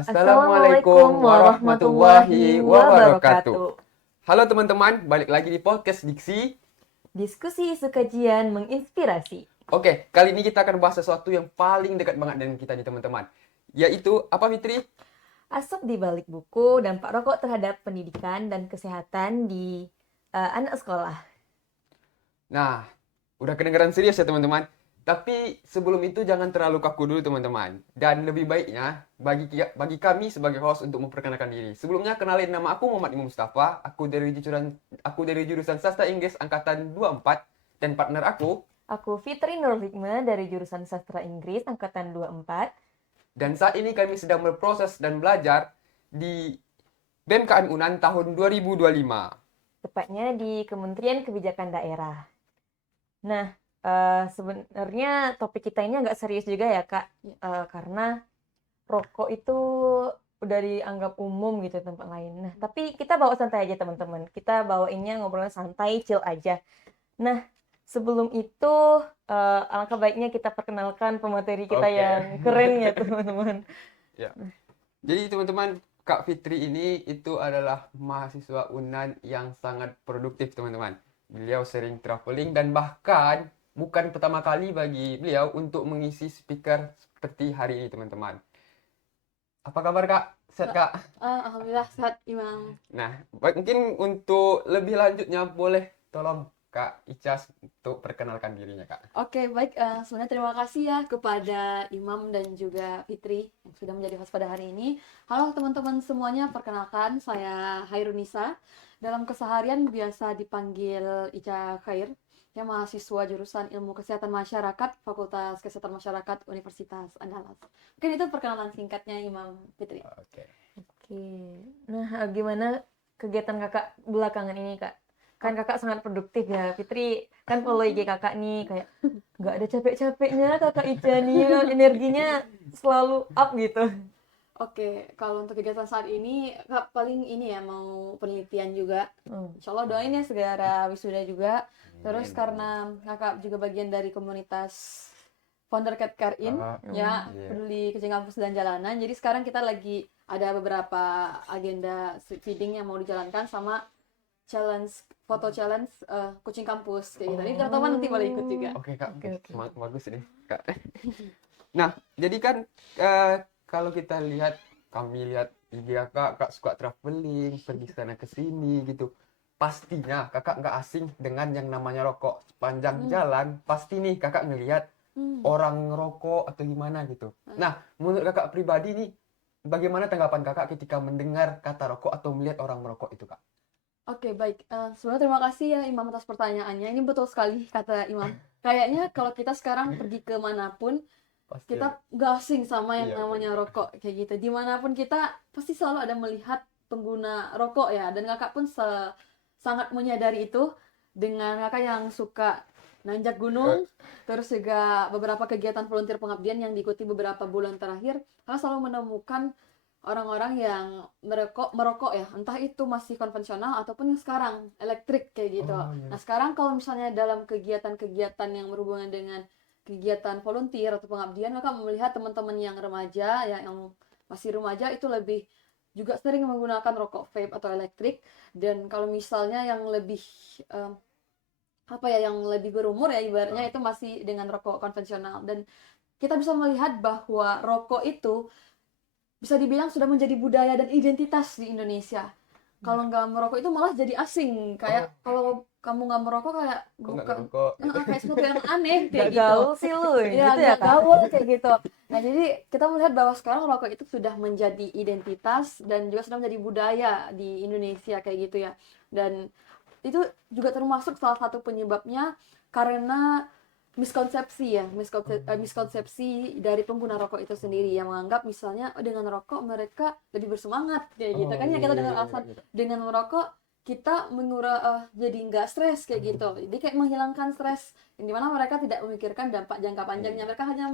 Assalamualaikum warahmatullahi wabarakatuh. Halo teman-teman, balik lagi di podcast Diksi. Diskusi isu kajian menginspirasi. Oke, kali ini kita akan bahas sesuatu yang paling dekat banget dengan kita nih teman-teman. Yaitu, apa Fitri? Asap di balik buku, dampak rokok terhadap pendidikan dan kesehatan di anak sekolah. Nah, udah kedengeran serius ya teman-teman. Tapi sebelum itu jangan terlalu kaku dulu teman-teman. Dan lebih baiknya bagi kami sebagai host untuk memperkenalkan diri. Sebelumnya kenalin, nama aku Muhammad Imam Mustafa. Aku dari jurusan Sastra Inggris angkatan 24 dan partner Aku Fitri Nurhikmah dari jurusan Sastra Inggris angkatan 24. dan saat ini kami sedang berproses dan belajar di BMKM UNAN tahun 2025. Tepatnya di Kementerian Kebijakan Daerah. Nah, sebenarnya topik kita ini agak serius juga ya Kak, karena rokok itu udah dianggap umum gitu di tempat lain. Nah, tapi kita bawa santai aja teman-teman. Kita bawainnya ngobrolnya santai, chill aja. Nah, sebelum itu alangkah baiknya kita perkenalkan pemateri kita Oke. yang keren ya teman-teman. Ya. Jadi teman-teman, Kak Fitri ini itu adalah mahasiswa UNAN yang sangat produktif teman-teman. Beliau sering traveling dan bahkan bukan pertama kali bagi beliau untuk mengisi speaker seperti hari ini teman-teman. Apa kabar Kak? Sehat Kak? Alhamdulillah sehat Imam. Nah, mungkin untuk lebih lanjutnya boleh tolong Kak Icas untuk perkenalkan dirinya Kak. Oke, baik. Sebenarnya terima kasih ya kepada Imam dan juga Fitri yang sudah menjadi host pada hari ini. Halo teman-teman semuanya, perkenalkan saya Hairunisa. Dalam keseharian biasa dipanggil Ica Khair, yang mahasiswa jurusan Ilmu Kesehatan Masyarakat, Fakultas Kesehatan Masyarakat Universitas Andalas. Mungkin itu perkenalan singkatnya Imam Fitri. Oke. Oke. Nah, gimana kegiatan kakak belakangan ini Kak? Kan kakak sangat produktif ya. Fitri kan follow IG kakak nih, kayak nggak ada capek-capeknya kakak Ica nih, energinya selalu up gitu. Oke, kalau untuk kegiatan saat ini, Kak, paling ini ya, mau penelitian juga. Hmm. Insya Allah doain ya segera wisuda juga. Terus Amin. karena kakak juga bagian dari komunitas founder Cat Karin, ya, Iya. peduli kucing kampus dan jalanan. Jadi sekarang kita lagi ada beberapa agenda feeding yang mau dijalankan sama foto challenge kucing kampus kayak gitu. Jadi teman-teman nanti boleh ikut juga. Oke Kak, Oke. bagus ini Kak. Nah, jadi kan kalau kita lihat, kami lihat IG Kak suka traveling, pergi sana ke sini gitu. Pastinya Kakak nggak asing dengan yang namanya rokok. Sepanjang jalan, pasti nih Kakak ngelihat orang ngerokok atau gimana gitu. Nah, menurut Kakak pribadi nih, bagaimana tanggapan Kakak ketika mendengar kata rokok atau melihat orang merokok itu Kak? Oke, baik. Sebenarnya terima kasih ya Imam atas pertanyaannya. Ini betul sekali kata Imam. Kayaknya kalau kita sekarang pergi ke manapun, Pasti kita nggak asing sama yang Iya, namanya rokok kayak gitu. Dimanapun kita pasti selalu ada melihat pengguna rokok ya. Dan kakak pun sangat menyadari itu dengan kakak yang suka nanjak gunung, terus juga beberapa kegiatan volunteer pengabdian yang diikuti beberapa bulan terakhir. Kakak selalu menemukan orang-orang yang merokok ya, entah itu masih konvensional ataupun yang sekarang elektrik kayak gitu. Oh, iya. Nah sekarang kalau misalnya dalam kegiatan-kegiatan yang berhubungan dengan kegiatan volunteer atau pengabdian, maka melihat teman-teman yang remaja ya, yang masih remaja itu lebih juga sering menggunakan rokok vape atau elektrik. Dan kalau misalnya yang lebih yang lebih berumur ya ibaratnya itu masih dengan rokok konvensional. Dan kita bisa melihat bahwa rokok itu bisa dibilang sudah menjadi budaya dan identitas di Indonesia. Kalau nggak merokok itu malah jadi asing. Kayak kalau kamu nggak merokok kayak Kok nggak bukan ngerokok? kayak sesuatu yang aneh kayak Gak gitu. gaul sih lu, Iya, gitu ya nggak Kak? gaul kayak gitu. Nah, jadi kita melihat bahwa sekarang rokok itu sudah menjadi identitas dan juga sudah menjadi budaya di Indonesia kayak gitu ya. Dan itu juga termasuk salah satu penyebabnya karena miskonsepsi dari pengguna rokok itu sendiri yang menganggap misalnya dengan rokok mereka lebih bersemangat kayak gitu kan ya, kita dengar alasan dengan merokok kita jadi nggak stres kayak gitu, jadi kayak menghilangkan stres yang dimana mereka tidak memikirkan dampak jangka panjangnya, mereka hanya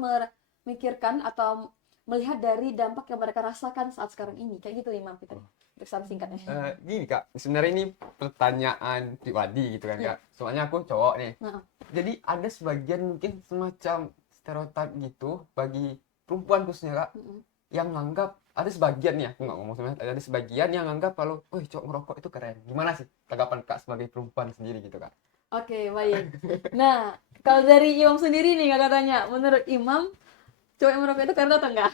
memikirkan atau melihat dari dampak yang mereka rasakan saat sekarang ini kayak gitu Imam Fitri, untuk singkatnya. Gini Kak, sebenarnya ini pertanyaan pribadi gitu kan Kak. Soalnya aku cowok nih. Nah, Jadi ada sebagian mungkin semacam stereotip gitu bagi perempuan khususnya Kak. yang nganggap, ada sebagian nih, aku nggak ngomong semuanya, ada sebagian yang nganggap kalau, oh cowok ngerokok itu keren. Gimana sih tanggapan Kak sebagai perempuan sendiri gitu Kak? Oke, baik. Nah, kalau dari Imam sendiri nih kakak tanya, menurut Imam cowok yang merokok itu keren atau enggak?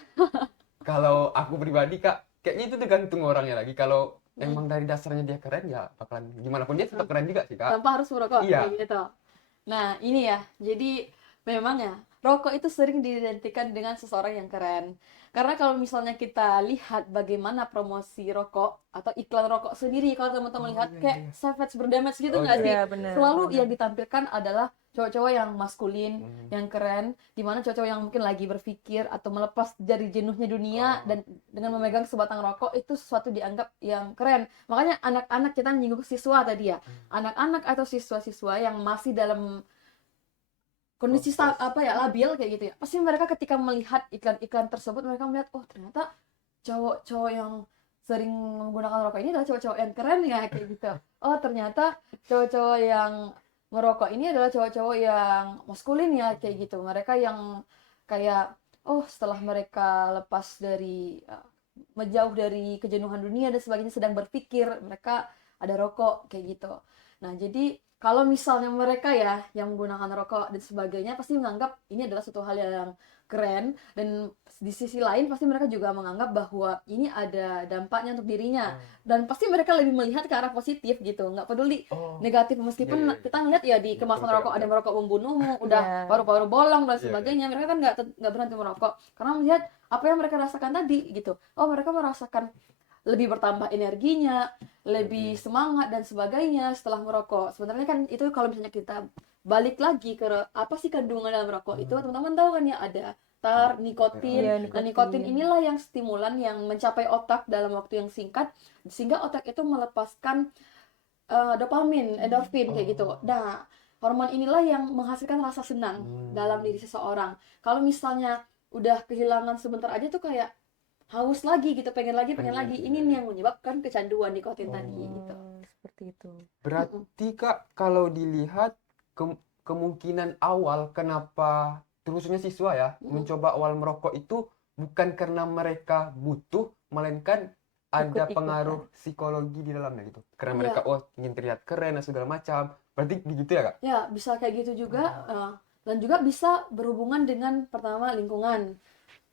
Kalau aku pribadi Kak, kayaknya itu tergantung orangnya lagi. Kalau Hmm. emang dari dasarnya dia keren ya bakalan gimana pun dia tetap keren juga sih Kak. Tanpa harus merokok Iya. kayak gitu. Nah, ini ya. Jadi memang ya, rokok itu sering diidentikan dengan seseorang yang keren. Karena kalau misalnya kita lihat bagaimana promosi rokok atau iklan rokok sendiri, kalau teman-teman Oh, lihat iya, kayak iya. savage berdamage gitu Oh, nggak iya. sih? Iya, benar. Selalu benar. yang ditampilkan adalah cowok-cowok yang maskulin, Hmm. yang keren, dimana cowok-cowok yang mungkin lagi berpikir atau melepas dari jenuhnya dunia Oh. dan dengan memegang sebatang rokok itu sesuatu dianggap yang keren. Makanya anak-anak, kita menyinggung siswa tadi ya, anak-anak atau siswa-siswa yang masih dalam kondisi Proses. labil kayak gitu ya, pasti mereka ketika melihat iklan-iklan tersebut mereka melihat, oh ternyata cowok-cowok yang sering menggunakan rokok ini adalah cowok-cowok yang keren ya kayak gitu. Oh ternyata cowok-cowok yang merokok ini adalah cowok-cowok yang maskulin ya kayak gitu. Mereka yang kayak, oh setelah mereka lepas dari menjauh dari kejenuhan dunia dan sebagainya, sedang berpikir, mereka ada rokok kayak gitu. Nah jadi kalau misalnya mereka ya yang menggunakan rokok dan sebagainya pasti menganggap ini adalah suatu hal yang keren, dan di sisi lain pasti mereka juga menganggap bahwa ini ada dampaknya untuk dirinya, dan pasti mereka lebih melihat ke arah positif gitu, nggak peduli Oh. negatif. Meskipun Iya, iya, iya. kita ngeliat ya di kemasan Betul, rokok ada betul. yang merokok membunuhmu, udah Iya. paru-paru bolong dan Iya, iya. sebagainya, mereka kan nggak berhenti merokok karena melihat apa yang mereka rasakan tadi gitu. Oh mereka merasakan lebih bertambah energinya, lebih semangat dan sebagainya setelah merokok. Sebenarnya kan itu kalau misalnya kita balik lagi ke apa sih kandungan dalam rokok itu, teman-teman tahu kan ya, ada tar, nikotin. Iya, Nah, nikotin inilah yang stimulan yang mencapai otak dalam waktu yang singkat, sehingga otak itu melepaskan dopamin, endorfin kayak gitu. Nah, hormon inilah yang menghasilkan rasa senang dalam diri seseorang. Kalau misalnya udah kehilangan sebentar aja tuh kayak haus lagi gitu, pengen lagi. Ini nih yang menyebabkan kecanduan nikotin tadi gitu. Seperti itu. Berarti Kak, kalau dilihat kemungkinan awal kenapa terusnya siswa ya mencoba awal merokok itu bukan karena mereka butuh, melainkan ada Ikut-ikutan. pengaruh psikologi di dalamnya gitu. Karena Iya. mereka ingin terlihat keren dan segala macam. Berarti begitu ya Kak? Ya, bisa kayak gitu juga. Dan juga bisa berhubungan dengan pertama lingkungan.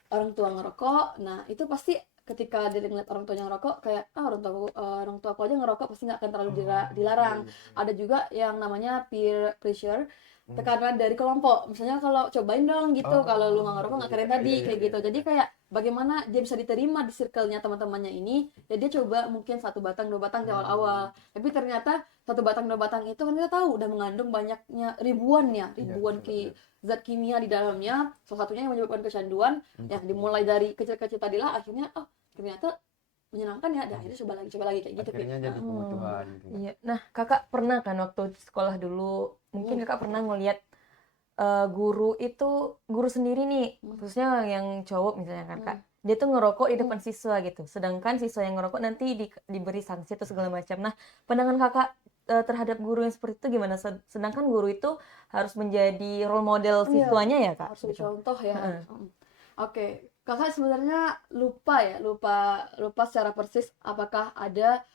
Orang tua ngerokok, nah itu pasti ketika dia ngeliat orang tuanya ngerokok kayak orang tua aku aja ngerokok pasti nggak akan terlalu dilarang. Ada juga yang namanya peer pressure, tekanan dari kelompok. Misalnya kalau cobain dong gitu, kalau lu nggak ngerokok nggak keren tadi kayak gitu. Jadi kayak bagaimana dia bisa diterima di circle-nya teman-temannya ini, ya dia coba mungkin 1 batang 2 batang di awal-awal. Tapi ternyata 1 batang 2 batang itu kan kita tahu udah mengandung banyaknya ribuan zat kimia di dalamnya, salah satunya yang menyebabkan kecanduan, yang dimulai dari kecil-kecil tadilah akhirnya ternyata menyenangkan ya, dan akhirnya coba lagi kayak gitu. Akhirnya jadi kebutuhan gitu. Iya. Nah, kakak pernah kan waktu sekolah dulu, mungkin kakak pernah ngelihat guru sendiri nih, khususnya yang cowok misalnya kan kak, dia tuh ngerokok di depan siswa gitu, sedangkan siswa yang ngerokok nanti diberi sanksi atau segala macam. Nah, pandangan kakak terhadap guru yang seperti itu gimana? Sedangkan guru itu harus menjadi role model siswanya ya kak? Harus dicontoh ya. Heeh. Oke, kakak sebenarnya lupa secara persis apakah ada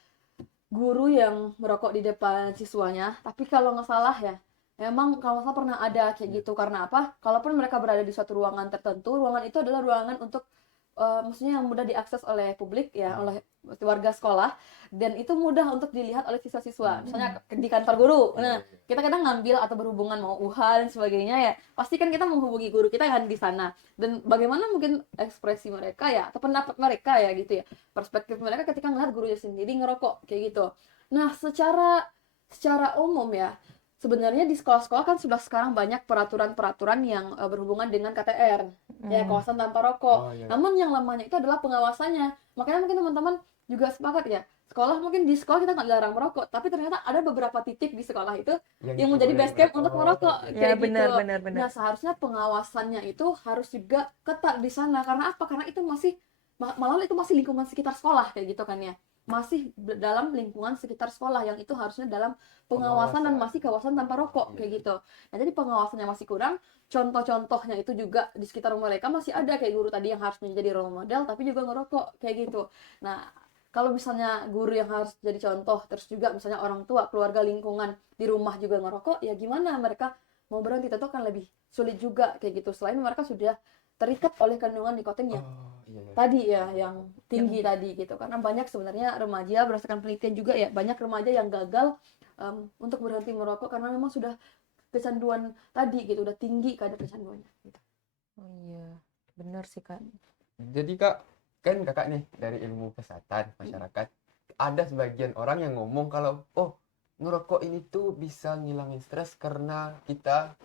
guru yang merokok di depan siswanya. Tapi kalau nggak salah ya, emang kalau nggak salah pernah ada kayak gitu. Karena apa? Kalaupun mereka berada di suatu ruangan tertentu, ruangan itu adalah ruangan untuk maksudnya yang mudah diakses oleh publik ya, oleh warga sekolah, dan itu mudah untuk dilihat oleh siswa-siswa. Misalnya di kantor guru. Nah, kita kadang ngambil atau berhubungan mau UHA dan sebagainya ya, pasti kan kita menghubungi guru kita kan di sana. Dan bagaimana mungkin ekspresi mereka ya, atau pendapat mereka ya gitu ya, perspektif mereka ketika ngeliat gurunya sendiri ngerokok kayak gitu. Nah, secara umum ya, sebenarnya di sekolah-sekolah kan sudah sekarang banyak peraturan-peraturan yang berhubungan dengan KTR, ya kawasan tanpa rokok. Namun yang lemahnya itu adalah pengawasannya. Makanya mungkin teman-teman juga sepakat ya, mungkin di sekolah kita nggak dilarang merokok, tapi ternyata ada beberapa titik di sekolah itu yang menjadi base camp untuk merokok Ya, kayak benar, gitu. benar. Nah, seharusnya pengawasannya itu harus juga ketat di sana. Karena apa? Karena itu masih malah itu masih lingkungan sekitar sekolah kayak gitu kan ya. masih dalam lingkungan sekitar sekolah yang itu harusnya dalam pengawasan dan masih kawasan tanpa rokok kayak gitu. Nah, jadi pengawasannya masih kurang, contoh-contohnya itu juga di sekitar mereka masih ada kayak guru tadi yang harus menjadi role model tapi juga ngerokok kayak gitu. Nah, kalau misalnya guru yang harus jadi contoh, terus juga misalnya orang tua, keluarga, lingkungan di rumah juga ngerokok, ya gimana mereka mau berhenti? Tentu akan lebih sulit juga kayak gitu. Selain mereka sudah terikat oleh kandungan nikotin yang Iya, iya. tadi ya, yang tinggi tadi gitu. Karena banyak sebenarnya remaja, berdasarkan penelitian juga ya, banyak remaja yang gagal untuk berhenti merokok karena memang sudah kecanduan tadi gitu, udah tinggi kadar kecanduannya gitu. Oh iya, benar sih Kak. Jadi Kak, kan Kakak nih dari ilmu kesehatan masyarakat, ada sebagian orang yang ngomong kalau oh ngerokok ini tuh bisa ngilangin stres karena kita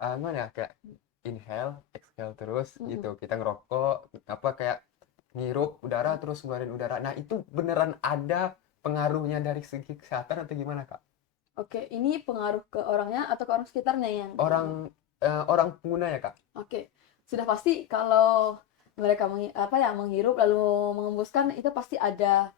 mana ya, kayak inhale, exhale terus gitu. Kita ngerokok apa kayak ngirup udara terus ngeluarin udara. Nah, itu beneran ada pengaruhnya dari segi kesehatan atau gimana, Kak? Oke, ini pengaruh ke orangnya atau ke orang sekitarnya yang Orang pengguna ya, Kak? Oke, sudah pasti kalau mereka menghirup lalu mengembuskan itu pasti ada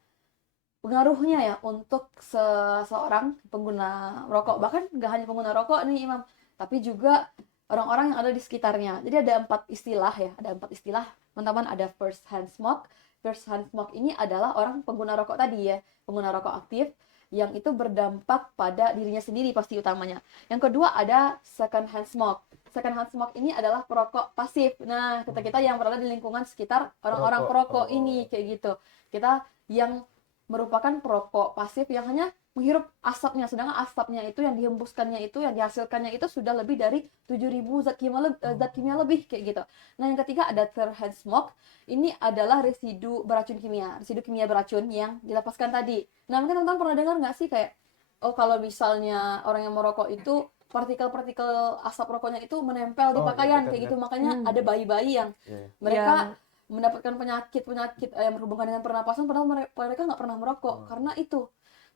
pengaruhnya ya untuk seseorang pengguna rokok. Bahkan nggak hanya pengguna rokok nih Imam, tapi juga orang-orang yang ada di sekitarnya. Jadi ada 4 istilah ya, ada 4 istilah. Teman-teman, ada first hand smoke. First hand smoke ini adalah orang pengguna rokok tadi ya, pengguna rokok aktif yang itu berdampak pada dirinya sendiri pasti utamanya. Yang kedua ada second hand smoke. Second hand smoke ini adalah perokok pasif. Nah, kita yang berada di lingkungan sekitar orang-orang perokok ini kayak gitu. Kita yang merupakan perokok pasif yang hanya menghirup asapnya, sedangkan asapnya itu yang dihembuskannya itu, yang dihasilkannya itu sudah lebih dari 7.000 zat kimia lebih kayak gitu. Nah, yang ketiga ada third hand smoke. Ini adalah residu kimia beracun yang dilepaskan tadi. Nah, mungkin teman-teman pernah dengar nggak sih kayak, oh kalau misalnya orang yang merokok itu partikel-partikel asap rokoknya itu menempel di Oh, iya, pakaian betul, kayak gitu. betul. Makanya ada bayi-bayi yang Iya. mereka mendapatkan penyakit yang berhubungan dengan pernapasan padahal mereka nggak pernah merokok karena itu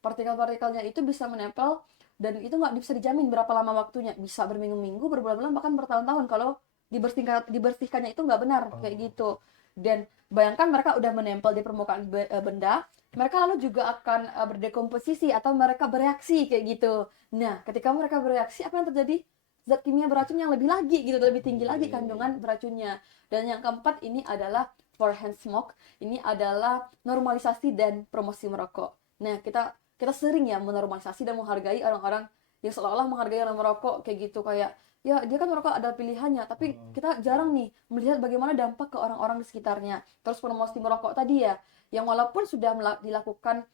partikel-partikelnya itu bisa menempel dan itu nggak bisa dijamin berapa lama waktunya, bisa berminggu-minggu, berbulan-bulan, bahkan bertahun-tahun kalau dibersihkannya itu nggak benar kayak gitu. Dan bayangkan mereka udah menempel di permukaan benda, mereka lalu juga akan berdekomposisi atau mereka bereaksi kayak gitu. Nah, ketika mereka bereaksi apa yang terjadi? Zat kimia beracun yang lebih lagi gitu, lebih tinggi lagi kandungan beracunnya. Dan yang keempat ini adalah forehand smoke. Ini adalah normalisasi dan promosi merokok. Nah, kita sering ya menormalisasi dan menghargai orang-orang yang seolah-olah menghargai orang merokok kayak gitu, kayak ya dia kan merokok ada pilihannya, tapi kita jarang nih melihat bagaimana dampak ke orang-orang di sekitarnya. Terus promosi merokok tadi ya, yang walaupun sudah dilakukan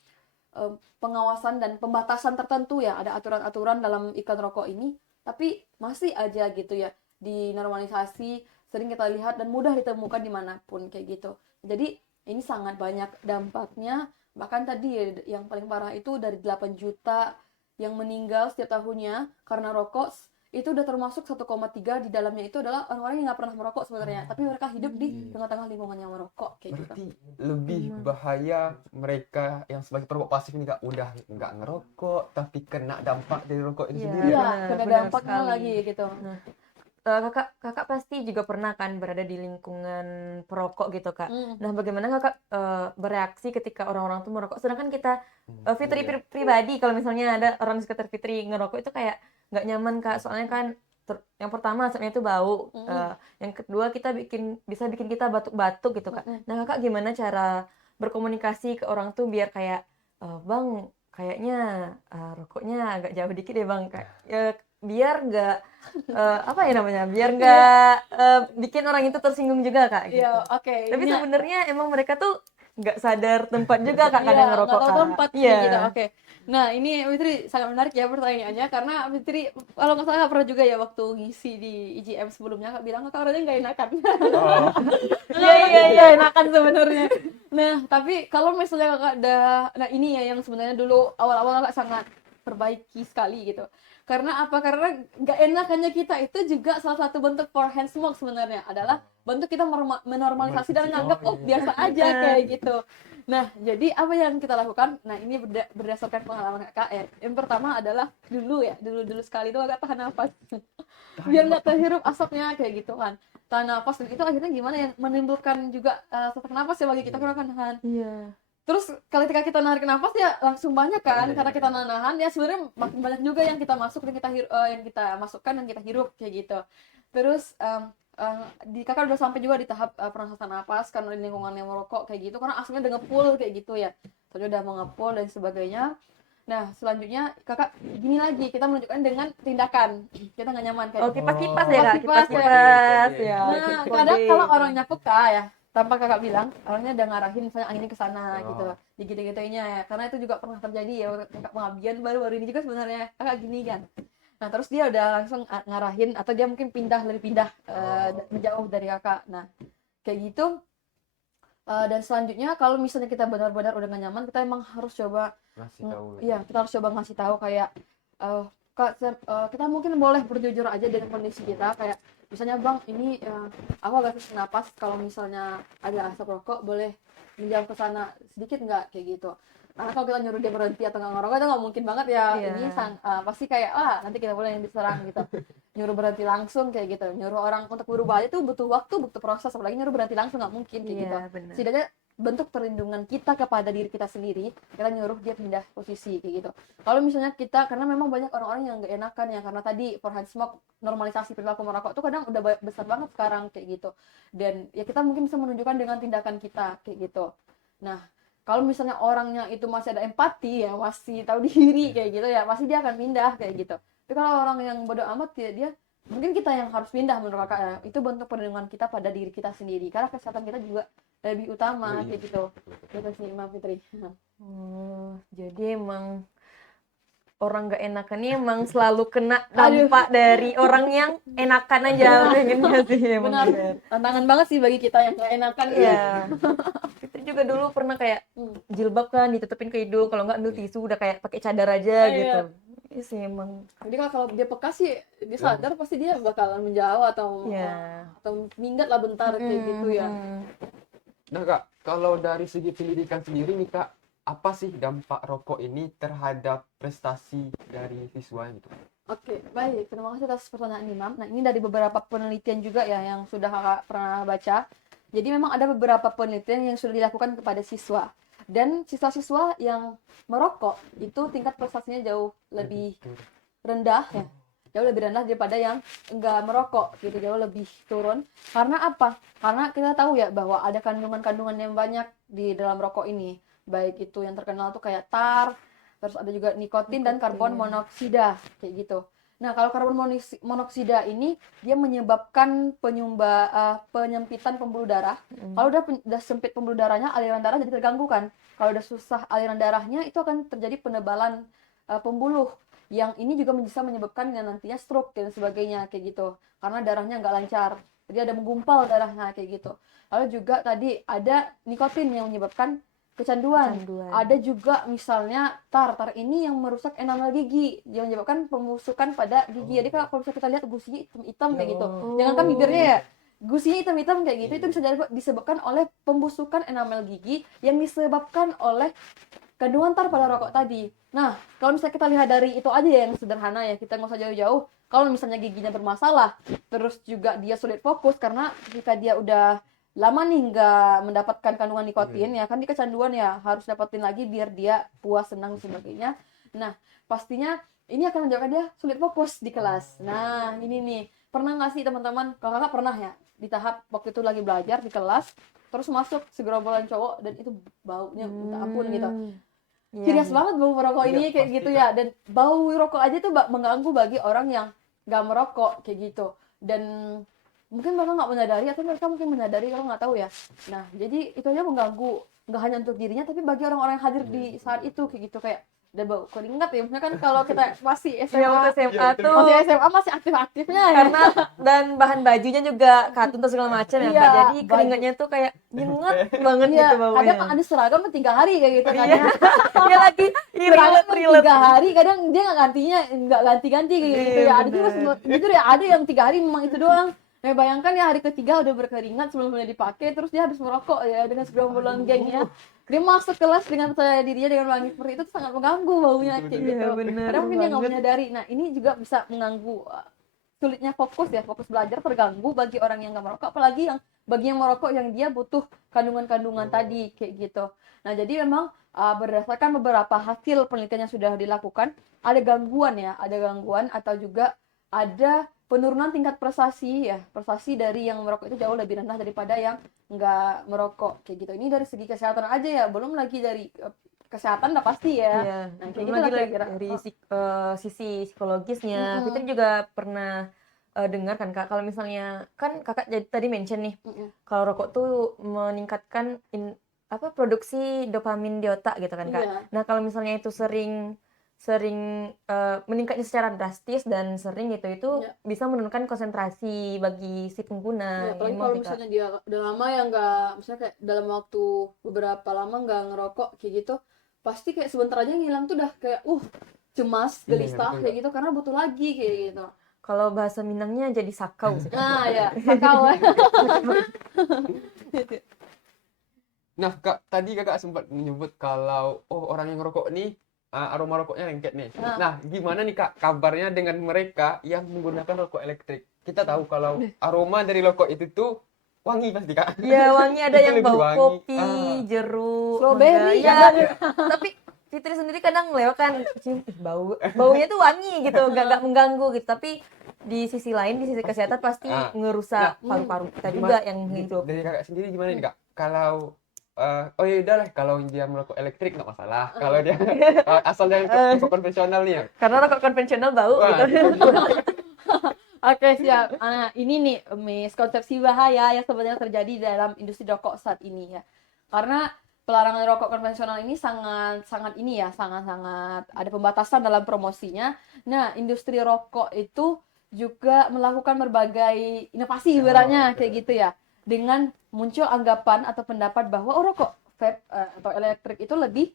pengawasan dan pembatasan tertentu ya, ada aturan-aturan dalam iklan rokok ini, tapi masih aja gitu ya dinormalisasi, sering kita lihat dan mudah ditemukan dimanapun kayak gitu. Jadi ini sangat banyak dampaknya. Bahkan tadi yang paling parah itu dari 8 juta yang meninggal setiap tahunnya karena rokok, itu udah termasuk 1,3 di dalamnya itu adalah orang-orang yang nggak pernah merokok sebenarnya, tapi mereka hidup di tengah-tengah lingkungan yang merokok kayak gitu. Berarti lebih bahaya mereka yang sebagai perokok pasif ini, Kak, udah nggak ngerokok tapi kena dampak dari rokok itu sendiri. Iya, benar, kena benar dampaknya sekali. lagi gitu. Nah, kakak pasti juga pernah kan berada di lingkungan perokok gitu Kak. Nah, bagaimana kakak bereaksi ketika orang-orang tuh merokok? Sedangkan kita Fitri pribadi, kalau misalnya ada orang di sekitar Fitri ngerokok itu kayak nggak nyaman Kak. Soalnya kan yang pertama asapnya itu bau, yang kedua bisa bikin kita batuk-batuk gitu Kak. Nah, kakak gimana cara berkomunikasi ke orang tuh biar kayak Bang, kayaknya rokoknya agak jauh dikit deh Bang, kayak biar nggak apa ya namanya, biar nggak bikin orang itu tersinggung juga Kak gitu. Iya, oke. Tapi sebenarnya emang mereka tuh nggak sadar tempat juga Kak kadang ngerokok nggak tahu Kak. tempat Iya. gitu. Oke. Nah, ini Fitri sangat menarik ya pertanyaannya, karena Fitri kalau nggak salah pernah juga ya waktu ngisi di IGM sebelumnya, Kak bilang Kak orangnya nggak enakan. Iya, enakan sebenarnya. Nah, tapi kalau misalnya Kakak nah ini ya yang sebenarnya dulu awal-awal Kakak sangat perbaiki sekali gitu. Karena apa? Karena nggak enakannya kita itu juga salah satu bentuk forehand smoke sebenarnya adalah bentuk kita menormalisasi dan menganggap biasa aja kayak gitu. Nah, jadi apa yang kita lakukan? Nah, ini berdasarkan pengalaman Kakak ya. Yang pertama adalah dulu sekali itu agak tahan nafas. Biar nggak terhirup asapnya kayak gitu kan. Tahan nafas, dan itu akhirnya gimana yang menimbulkan juga sesak nafas ya bagi kita kan. Iya. Terus ketika kita narik nafas ya langsung banyak kan, Iya, karena iya, kita iya. nahan ya sebenarnya makin banyak juga yang kita masuk dan yang kita masukkan dan kita hirup kayak gitu. Terus di kakak udah sampai juga di tahap pernafasan napas karena di lingkungan yang merokok kayak gitu, karena aslinya udah ngepul kayak gitu ya. Soalnya udah mengepul dan sebagainya. Nah selanjutnya kakak gini lagi, kita menunjukkan dengan tindakan kita nggak nyaman kayak Oh, kipas-kipas ya, Kak? Kipas-kipas ya. Kipas-kipas Kode, ya. Nah, Kode. kadang kalau orangnya peka ya, tanpa kakak bilang, orangnya udah ngarahin misalnya anginnya ke sana Oh. gitu, digede-gedenya ya. Karena itu juga pernah terjadi ya, waktu kakak pengabdian baru-baru ini juga sebenarnya kakak gini kan. Nah, terus dia udah langsung ngarahin atau dia mungkin lebih pindah menjauh dari kakak. Nah, kayak gitu. Dan selanjutnya kalau misalnya kita benar-benar udah gak nyaman, kita emang harus coba Ngasih tahu. iya, kita harus coba ngasih tahu kayak Kak, kita mungkin boleh berjujur aja dengan kondisi kita kayak misalnya bang ini aku agak sesak napas, kalau misalnya ada asap rokok boleh menjauh ke sana sedikit nggak kayak gitu, karena kalau kita nyuruh dia berhenti atau nggak ngerokok itu nggak mungkin banget ya. Iya. Ini pasti kayak nanti kita boleh yang diserang gitu. Nyuruh berhenti langsung kayak gitu, nyuruh orang untuk berubah aja tuh butuh waktu, butuh proses, apalagi nyuruh berhenti langsung nggak mungkin kayak gitu. Iya, benar. Setidaknya bentuk perlindungan kita kepada diri kita sendiri, kita nyuruh dia pindah posisi kayak gitu. Kalau misalnya kita, karena memang banyak orang-orang yang gak enakan ya, karena tadi for hand smoke, normalisasi perilaku merokok tuh kadang udah besar banget sekarang kayak gitu. Dan ya kita mungkin bisa menunjukkan dengan tindakan kita kayak gitu. Nah, kalau misalnya orangnya itu masih ada empati ya, masih tahu diri kayak gitu ya, pasti dia akan pindah kayak gitu. Tapi kalau orang yang bodoh amat ya dia mungkin kita yang harus pindah menurut kakak ya. Itu bentuk perlindungan kita pada diri kita sendiri, karena kesehatan kita juga lebih utama kayak gitu. Gitu sih Mbak Fitri. Jadi emang orang gak enakan ini emang selalu kena dampak dari orang yang enakan aja pengennya sih emang. Benar. Tantangan banget sih bagi kita yang gak enakan ya. Iya. Kita juga dulu pernah kayak jilbab kan ditutupin ke hidung, kalau nggak ambil tisu udah kayak pakai cadar aja Iya. gitu. Iya sih emang. Jadi kalau dia peka sih, dia sadar pasti dia bakalan menjauh atau Iya. atau minggat lah bentar kayak gitu ya. Nah kak, kalau dari segi pendidikan sendiri nih kak, apa sih dampak rokok ini terhadap prestasi dari siswa gitu? Oke, baik. Terima kasih atas pertanyaan Imam. Nah, ini dari beberapa penelitian juga ya yang sudah kakak pernah baca. Jadi memang ada beberapa penelitian yang sudah dilakukan kepada siswa. Dan siswa-siswa yang merokok itu tingkat prestasinya jauh lebih rendah ya. Jauh lebih rendah daripada yang enggak merokok gitu, jauh lebih turun. Karena apa? Karena kita tahu ya bahwa ada kandungan-kandungan yang banyak di dalam rokok ini. Baik itu yang terkenal tuh kayak tar, terus ada juga nikotin dan karbon monoksida kayak gitu. Nah, kalau karbon monoksida ini dia menyebabkan penyempitan pembuluh darah. Kalau udah sempit pembuluh darahnya, aliran darah jadi terganggu kan. Kalau udah susah aliran darahnya, itu akan terjadi penebalan pembuluh. Yang ini juga bisa menyebabkan yang nantinya stroke dan sebagainya kayak gitu. Karena darahnya nggak lancar. Jadi ada menggumpal darahnya kayak gitu. Lalu juga tadi ada nikotin yang menyebabkan kecanduan. Ada juga misalnya tar ini yang merusak enamel gigi, yang menyebabkan pembusukan pada gigi. Jadi kalau misalnya kita lihat gusinya hitam-hitam kayak gitu, jangankan bibirnya ya, gusinya hitam-hitam kayak gitu, itu bisa disebabkan oleh pembusukan enamel gigi yang disebabkan oleh kandungan tar pada rokok tadi. Nah, kalau misalnya kita lihat dari itu aja ya, yang sederhana ya, kita nggak usah jauh-jauh. Kalau misalnya giginya bermasalah, terus juga dia sulit fokus karena jika dia udah lama nih nggak mendapatkan kandungan nikotin ya kan, dia kecanduan ya, harus dapetin lagi biar dia puas, senang dan sebagainya. Nah, pastinya ini akan menyebabkan dia sulit fokus di kelas. Nah, ini nih, pernah nggak sih teman-teman, kalau kakak pernah ya, di tahap waktu itu lagi belajar di kelas, terus masuk segerombolan cowok dan itu baunya minta ampun gitu. Ciri khas banget bau merokok ini kayak gitu ya, dan bau rokok aja tuh mengganggu bagi orang yang nggak merokok kayak gitu. Dan mungkin mereka nggak menyadari atau mereka mungkin menyadari, kalau nggak tahu ya. Nah, jadi itu aja mengganggu, nggak hanya untuk dirinya tapi bagi orang-orang yang hadir di saat itu kayak gitu, kayak udah bau keringat ya. Maksudnya kan kalau kita masih SMA, masih SMA masih aktif-aktifnya ya. Karena dan bahan bajunya juga katun atau segala macam ya, Kak. Jadi keringatnya tuh kayak nyengat banget gitu baunya. Kadang ada seragam 3 hari kayak gitu kan. Dia lagi seragam 3 hari, kadang dia nggak ganti-ganti kayak gitu ya. Ada juga jujur ya, ada yang 3 hari memang itu doang. Nah, bayangkan ya hari ketiga udah berkeringat sebelum mulai dipakai, terus dia habis merokok ya dengan segerombolan gengnya. Dia masuk kelas dengan percaya dirinya dengan wangi seperti itu, sangat mengganggu baunya kayak gitu. Karena mungkin dia nggak menyadari. Nah, ini juga bisa mengganggu sulitnya fokus belajar, terganggu bagi orang yang nggak merokok, apalagi yang bagi yang merokok yang dia butuh kandungan-kandungan tadi kayak gitu. Nah, jadi memang berdasarkan beberapa hasil penelitian yang sudah dilakukan, ada gangguan atau juga ada penurunan tingkat prestasi dari yang merokok itu jauh lebih rendah daripada yang nggak merokok kayak gitu. Ini dari segi kesehatan aja ya, belum lagi dari kesehatan udah pasti ya. Iya, Nah, kayak belum gitu lagi lah kira-kira. dari sisi psikologisnya. Mm-mm. Fitri juga pernah dengar kan Kak, kalau misalnya kan Kakak tadi mention nih, Mm-mm. kalau rokok tuh meningkatkan produksi dopamin di otak gitu kan Kak. Iya. Nah, kalau misalnya itu sering meningkatnya secara drastis dan sering gitu, itu Iya. bisa menurunkan konsentrasi bagi si pengguna. Ya, apalagi Emang kalau sih, Kak. misalnya dia udah lama ya nggak, misalnya kayak dalam waktu beberapa lama nggak ngerokok kayak gitu, pasti kayak sebentar aja ngilang tuh udah kayak cemas, Iya, gelisah betul, kayak gitu karena butuh lagi kayak gitu. Kalau bahasa Minangnya jadi sakau sih. Kak. Nah ya, kakao ya. Nah, Kak, tadi Kakak sempat menyebut kalau orang yang ngerokok nih aroma rokoknya lengket nih. Nah. Nah, gimana nih Kak kabarnya dengan mereka yang menggunakan rokok elektrik? Kita tahu kalau aroma dari rokok itu tuh wangi pasti Kak. Iya, wangi, ada Itu yang lebih bau wangi. kopi, jeruk, Strawberry, mangga. ya. Iya, tapi Fitri sendiri kadang lewat kan baunya tuh wangi gitu, gak mengganggu gitu. Tapi di sisi lain, di sisi kesehatan pasti ngerusak paru-paru kita juga yang hidup. Dari Kakak sendiri gimana nih Kak? Kalau oh ya udah lah, kalau dia merokok elektrik nggak masalah. Kalau dia asal dari rokok konvensional nih ya. Karena rokok konvensional bau Wah, gitu. Oke, siap. Ini nih miskonsepsi bahaya yang sebenarnya terjadi dalam industri rokok saat ini ya. Karena pelarangan rokok konvensional ini sangat ada pembatasan dalam promosinya. Nah, industri rokok itu juga melakukan berbagai inovasi ibaratnya kayak gitu ya. Dengan muncul anggapan atau pendapat bahwa rokok vape atau elektrik itu lebih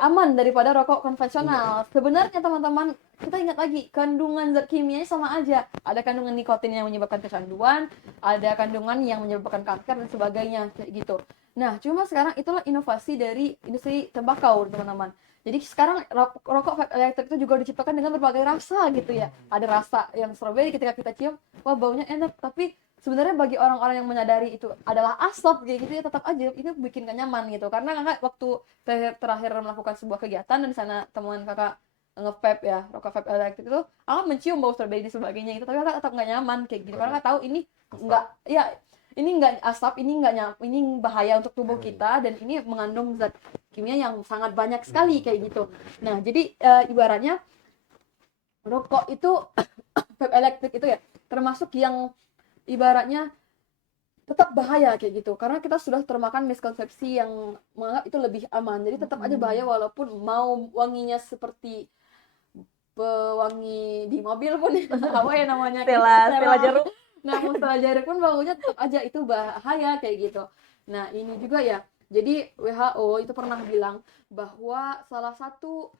aman daripada rokok konvensional. Sebenarnya teman-teman, kita ingat lagi, kandungan zat kimianya sama aja. Ada kandungan nikotin yang menyebabkan kecanduan, ada kandungan yang menyebabkan kanker dan sebagainya kayak gitu. Nah, cuma sekarang itulah inovasi dari industri tembakau, teman-teman. Jadi sekarang rokok vape elektrik itu juga diciptakan dengan berbagai rasa gitu ya. Ada rasa yang strawberry, ketika kita cium, wah baunya enak, tapi sebenarnya bagi orang-orang yang menyadari itu adalah asap kayak gitu ya, tetap aja itu bikin gak nyaman gitu. Karena kakak waktu terakhir melakukan sebuah kegiatan dan di sana temuan kakak nge-vape ya, rokok vape elektrik itu, kakak mencium bau strawberry dan sebagainya itu, tapi kakak tetap gak nyaman kayak gitu. Karena kakak tahu ini nggak, ya ini nggak asap, ini nggak ini bahaya untuk tubuh kita dan ini mengandung zat kimia yang sangat banyak sekali kayak gitu. Nah, jadi ibaratnya rokok itu vape elektrik itu ya termasuk yang ibaratnya tetap bahaya kayak gitu, karena kita sudah termakan miskonsepsi yang menganggap itu lebih aman. Jadi tetap aja bahaya walaupun mau wanginya seperti pewangi di mobil pun apa ya namanya, Stella jeruk. Nah, mau Stella jeruk pun baunya tetap aja itu bahaya kayak gitu. Nah, ini juga ya, jadi WHO itu pernah bilang bahwa salah satu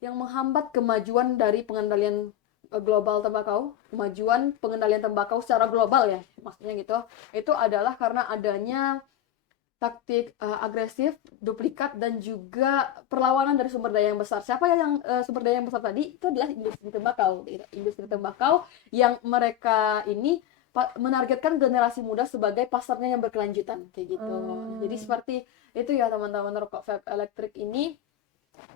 yang menghambat kemajuan dari pengendalian global tembakau, kemajuan pengendalian tembakau secara global ya, maksudnya gitu, itu adalah karena adanya taktik agresif, duplikat, dan juga perlawanan dari sumber daya yang besar. Siapa yang sumber daya yang besar tadi? Itu adalah industri tembakau. Industri tembakau yang mereka ini menargetkan generasi muda sebagai pasarnya yang berkelanjutan kayak gitu. Jadi seperti itu ya teman-teman, rokok vape elektrik ini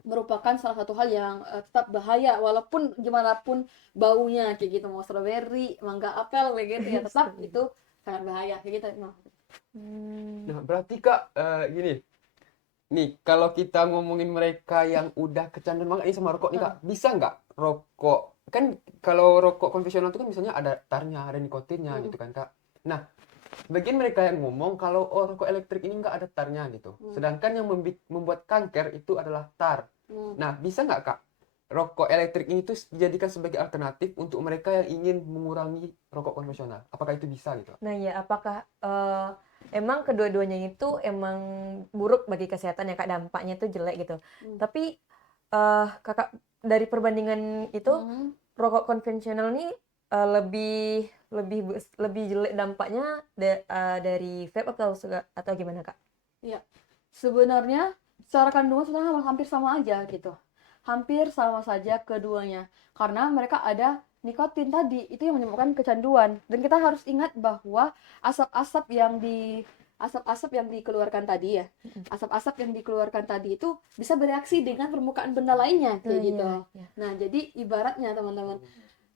merupakan salah satu hal yang tetap bahaya walaupun gimana pun baunya kayak gitu, mau strawberry, mangga, apel kayak gitu ya, tetap itu sangat bahaya kayak gitu. Nah, berarti Kak gini. Nih, kalau kita ngomongin mereka yang udah kecanduan banget nih sama rokok nih Kak, bisa nggak rokok, kan kalau rokok konvensional itu kan misalnya ada tarnya, ada nikotinnya gitu kan Kak. Nah, bagian mereka yang ngomong kalau rokok elektrik ini nggak ada tarnya gitu. Sedangkan yang membuat kanker itu adalah tar. Nah, bisa nggak Kak rokok elektrik ini tuh dijadikan sebagai alternatif untuk mereka yang ingin mengurangi rokok konvensional? Apakah itu bisa gitu? Nah ya, apakah emang kedua-duanya itu emang buruk bagi kesehatan ya Kak, dampaknya itu jelek gitu. Tapi Kakak dari perbandingan itu rokok konvensional ini lebih jelek dampaknya dari vape atau gimana Kak? Iya, sebenarnya secara kandungan sebenarnya hampir sama aja gitu, hampir sama saja keduanya, karena mereka ada nikotin tadi itu yang menyebabkan kecanduan. Dan kita harus ingat bahwa asap-asap yang dikeluarkan tadi ya, asap-asap yang dikeluarkan tadi itu bisa bereaksi dengan permukaan benda lainnya kayak Nah, gitu. iya. Nah, jadi ibaratnya teman-teman,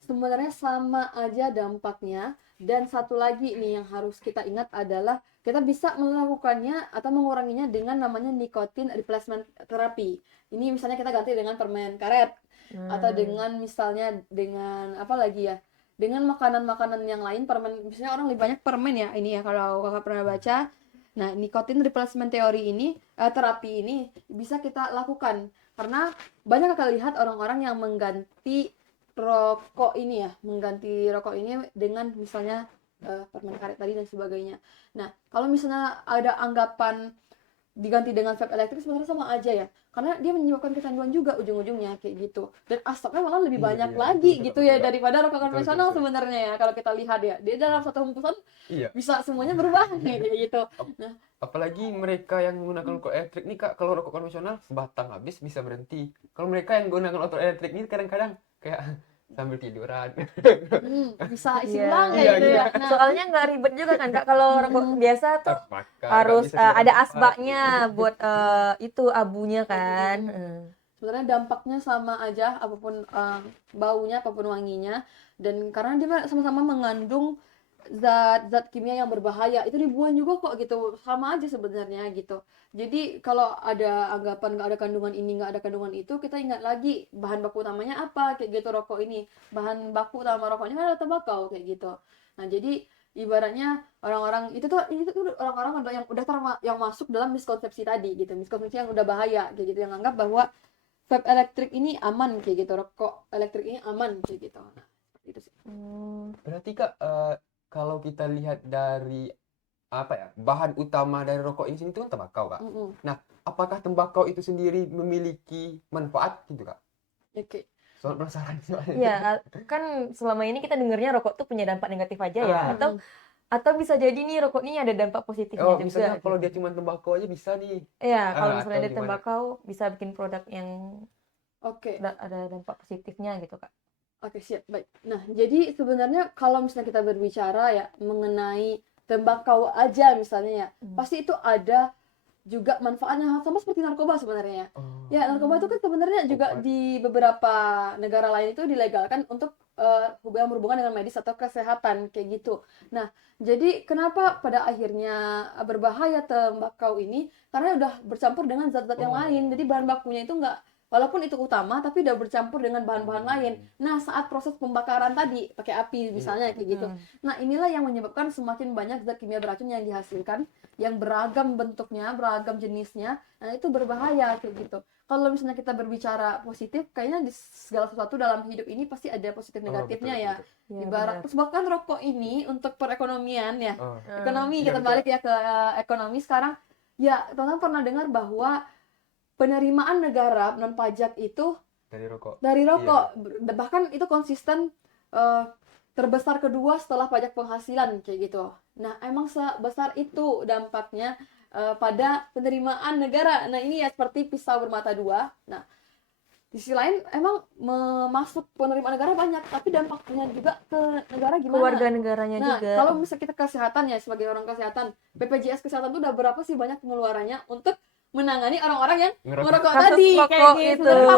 sebenarnya sama aja dampaknya. Dan satu lagi nih yang harus kita ingat adalah kita bisa melakukannya atau menguranginya dengan namanya nicotine replacement therapy. Ini misalnya kita ganti dengan permen karet, atau dengan misalnya dengan apa lagi ya, dengan makanan-makanan yang lain. Permen, misalnya orang lebih banyak permen ya ini ya, kalau kakak pernah baca. Nah, nicotine replacement theory ini, terapi ini bisa kita lakukan karena banyak kakak lihat orang-orang yang mengganti rokok ini dengan misalnya permen karet tadi dan sebagainya. Nah, kalau misalnya ada anggapan diganti dengan vape elektrik, sebenarnya sama aja ya, karena dia menyebabkan kecanduan juga ujung-ujungnya kayak gitu, dan asapnya malah lebih Iya, banyak iya, lagi betul, gitu betul, ya betul. daripada rokok Betul, betul, konvensional betul. sebenarnya ya. Kalau kita lihat ya, dia dalam satu hembusan Iya. bisa semuanya berubah kayak gitu. Nah, Apalagi mereka yang menggunakan rokok elektrik nih Kak, kalau rokok konvensional sebatang habis bisa berhenti. Kalau mereka yang menggunakan rokok elektrik ini kadang-kadang kayak sambil tiduran. bisa isi Iya. ulang kayak Iya, gitu iya. ya. Nah, Soalnya nggak ribet juga kan Kak, kalau rokok biasa tuh Harus makan, harus nggak bisa sembarang ada tempat. asbaknya buat itu abunya kan. sebenarnya dampaknya sama aja, apapun baunya, apapun wanginya. Dan karena dia sama-sama mengandung zat-zat kimia yang berbahaya, itu ribuan juga kok gitu, sama aja sebenarnya gitu. Jadi kalau ada anggapan nggak ada kandungan ini, nggak ada kandungan itu, kita ingat lagi bahan baku utamanya apa kayak gitu. Rokok ini bahan baku utama rokoknya kan ada tembakau kayak gitu. Nah, jadi ibaratnya orang-orang itu tuh orang-orang yang udah yang masuk dalam miskonsepsi tadi gitu, miskonsepsi yang udah bahaya kayak gitu, yang anggap bahwa vape elektrik ini aman kayak gitu, rokok elektrik ini aman kayak gitu. Nah, itu sih. Berarti Kak, kalau kita lihat dari apa ya, bahan utama dari rokok ini itu kan tembakau Kak. Mm-mm. Nah, apakah tembakau itu sendiri memiliki manfaat gitu Kak? Oke. Soal penasaran soalnya. Iya, kan selama ini kita dengarnya rokok tuh punya dampak negatif aja ya, Ah. atau bisa jadi nih rokok ini ada dampak positifnya Oh, juga. misalnya kalau gitu. dia cuma tembakau aja bisa nih. Iya, kalau Ah, misalnya atau ada gimana? tembakau bisa bikin produk yang Oke. ada dampak positifnya gitu Kak. Oke, siap. Baik. Nah, jadi sebenarnya kalau misalnya kita berbicara ya mengenai tembakau aja misalnya ya, pasti itu ada juga manfaatnya sama seperti narkoba sebenarnya. Oh, Ya, narkoba itu kan sebenarnya juga obat. di beberapa negara lain itu dilegalkan untuk yang berhubungan dengan medis atau kesehatan kayak gitu. Nah, jadi kenapa pada akhirnya berbahaya tembakau ini? Karena udah bercampur dengan zat-zat yang lain. Jadi bahan bakunya itu enggak, walaupun itu utama tapi udah bercampur dengan bahan-bahan lain. Nah, saat proses pembakaran tadi pakai api misalnya kayak gitu. Nah, inilah yang menyebabkan semakin banyak zat kimia beracun yang dihasilkan, yang beragam bentuknya, beragam jenisnya. Nah, itu berbahaya kayak gitu. Kalau misalnya kita berbicara positif, kayaknya di segala sesuatu dalam hidup ini pasti ada positif Oh, negatifnya betul, ya. betul. Iya, Ibarat benar. terus bahkan rokok ini untuk perekonomian ya. Oh, Ekonomi, iya, kita betul. balik ya ke ekonomi sekarang. Ya, teman-teman pernah dengar bahwa penerimaan negara non pajak itu dari rokok. dari rokok. Iya. Bahkan itu konsisten terbesar kedua setelah pajak penghasilan kayak gitu. Nah, emang sebesar itu dampaknya pada penerimaan negara. Nah, ini ya seperti pisau bermata dua. Nah, di sisi lain emang masuk penerimaan negara banyak, tapi dampaknya juga ke negara gimana? Keluarga negaranya Nah, juga. kalau misalnya kita kesehatan ya, sebagai orang kesehatan, BPJS kesehatan tuh udah berapa sih banyak pengeluarannya untuk menangani orang-orang yang merokok Kasus tadi rokok kayak gitu. itu.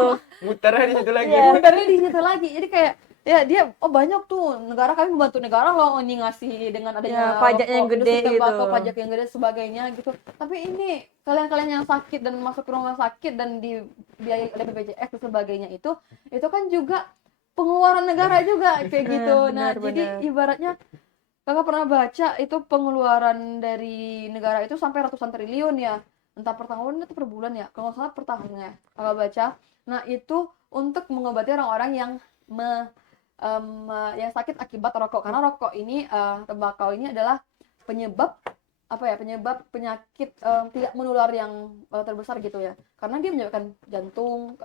Muternya di situ lagi. Iya. Muternya di situ lagi. Jadi kayak ya dia banyak tuh, negara kami membantu negara loh ini ngasih dengan adanya Ya, pajaknya yang rokok, gede industri tembakau, gitu. pajak yang gede sebagainya gitu. Tapi ini kalian-kalian yang sakit dan masuk ke rumah sakit dan dibiayai oleh BPJS dan sebagainya itu kan juga pengeluaran negara juga kayak gitu. Nah, Benar, jadi benar. ibaratnya kakak pernah baca itu pengeluaran dari negara itu sampai ratusan triliun ya, entah per tahun atau per bulan ya, kalau nggak salah per tahunnya kakak baca. Nah, itu untuk mengobati orang-orang yang yang sakit akibat rokok, karena rokok ini tembakau ini adalah penyebab penyebab penyakit tidak menular yang terbesar gitu ya, karena dia menyebabkan jantung,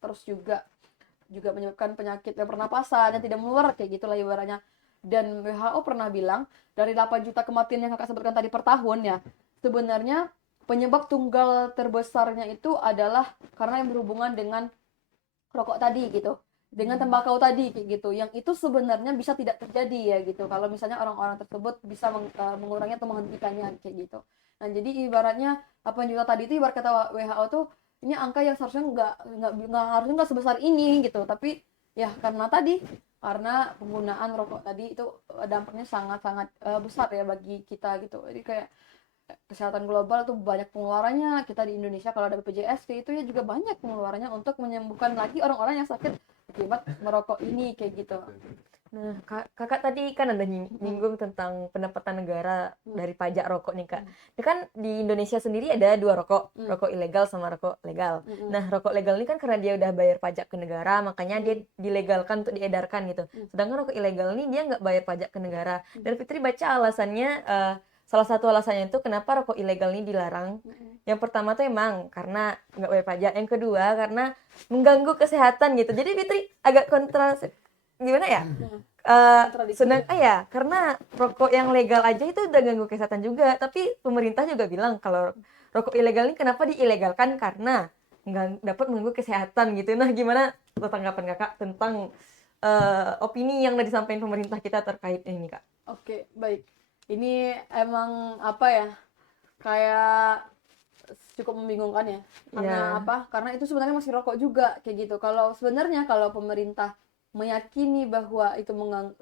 terus juga menyebabkan penyakit pernapasan yang tidak menular kayak gitulah ibaratnya. Dan WHO pernah bilang dari 8 juta kematian yang kakak sebutkan tadi per tahun ya, sebenarnya penyebab tunggal terbesarnya itu adalah karena yang berhubungan dengan rokok tadi gitu. dengan tembakau tadi kayak gitu, yang itu sebenarnya bisa tidak terjadi ya gitu kalau misalnya orang-orang tersebut bisa mengurangi atau menghentikannya kayak gitu. Nah jadi ibaratnya 8 juta tadi itu ibarat kata WHO tuh ini angka yang seharusnya nggak harusnya nggak sebesar ini gitu, tapi ya karena penggunaan rokok tadi itu dampaknya sangat-sangat besar ya bagi kita gitu. Jadi kayak kesehatan global tuh banyak pengeluarannya. Kita di Indonesia kalau ada BPJS itu ya juga banyak pengeluarannya untuk menyembuhkan lagi orang-orang yang sakit akibat merokok ini kayak gitu. Nah, kakak tadi kan ada nyinggung tentang pendapatan negara dari pajak rokok nih, Kak. Ini kan di Indonesia sendiri ada 2 rokok, rokok ilegal sama rokok legal. Nah, rokok legal ini kan karena dia udah bayar pajak ke negara, makanya dia dilegalkan untuk diedarkan gitu. Sedangkan rokok ilegal ini dia nggak bayar pajak ke negara. Dan Fitri baca alasannya, salah satu alasannya itu kenapa rokok ilegal ini dilarang. Yang pertama tuh emang karena nggak bayar pajak. Yang kedua karena mengganggu kesehatan gitu. Jadi Fitri agak gimana ya? Karena rokok yang legal aja itu udah ganggu kesehatan juga, tapi pemerintah juga bilang kalau rokok ilegal ini kenapa diilegalkan karena dapat mengganggu kesehatan gitu. Nah, gimana tanggapan kakak tentang opini yang udah disampaikan pemerintah kita terkait ini, Kak? Oke, baik. Ini emang apa ya? Kayak cukup membingungkan ya. Karena apa? Karena itu sebenarnya masih rokok juga kayak gitu. Kalau pemerintah meyakini bahwa itu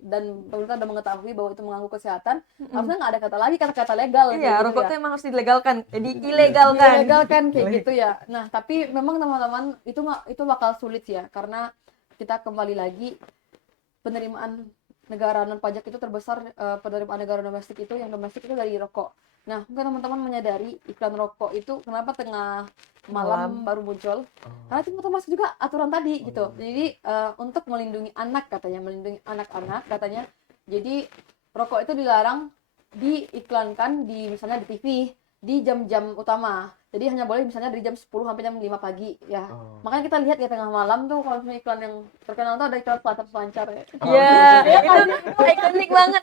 dan pemerintah sudah mengetahui bahwa itu mengganggu kesehatan, harusnya nggak ada kata-kata legal. Iya, gitu rokok ya. itu emang harus dilegalkan, jadi ilegalkan. Dilegalkan kayak gitu ya. Nah, tapi memang teman-teman itu bakal sulit ya, karena kita kembali lagi penerimaan negara non pajak itu terbesar, penerimaan negara domestik itu yang domestik itu dari rokok. Nah, mungkin teman-teman menyadari iklan rokok itu kenapa tengah malam baru muncul, karena itu termasuk juga aturan tadi gitu. Jadi untuk melindungi anak katanya, melindungi anak-anak katanya. Jadi rokok itu dilarang diiklankan misalnya di TV di jam-jam utama. Jadi hanya boleh misalnya dari jam 10 sampai jam 5 pagi ya. Makanya kita lihat ya tengah malam tuh kalau misalnya iklan yang terkenal tuh ada iklan selancar ya. Iya, itu ikonik banget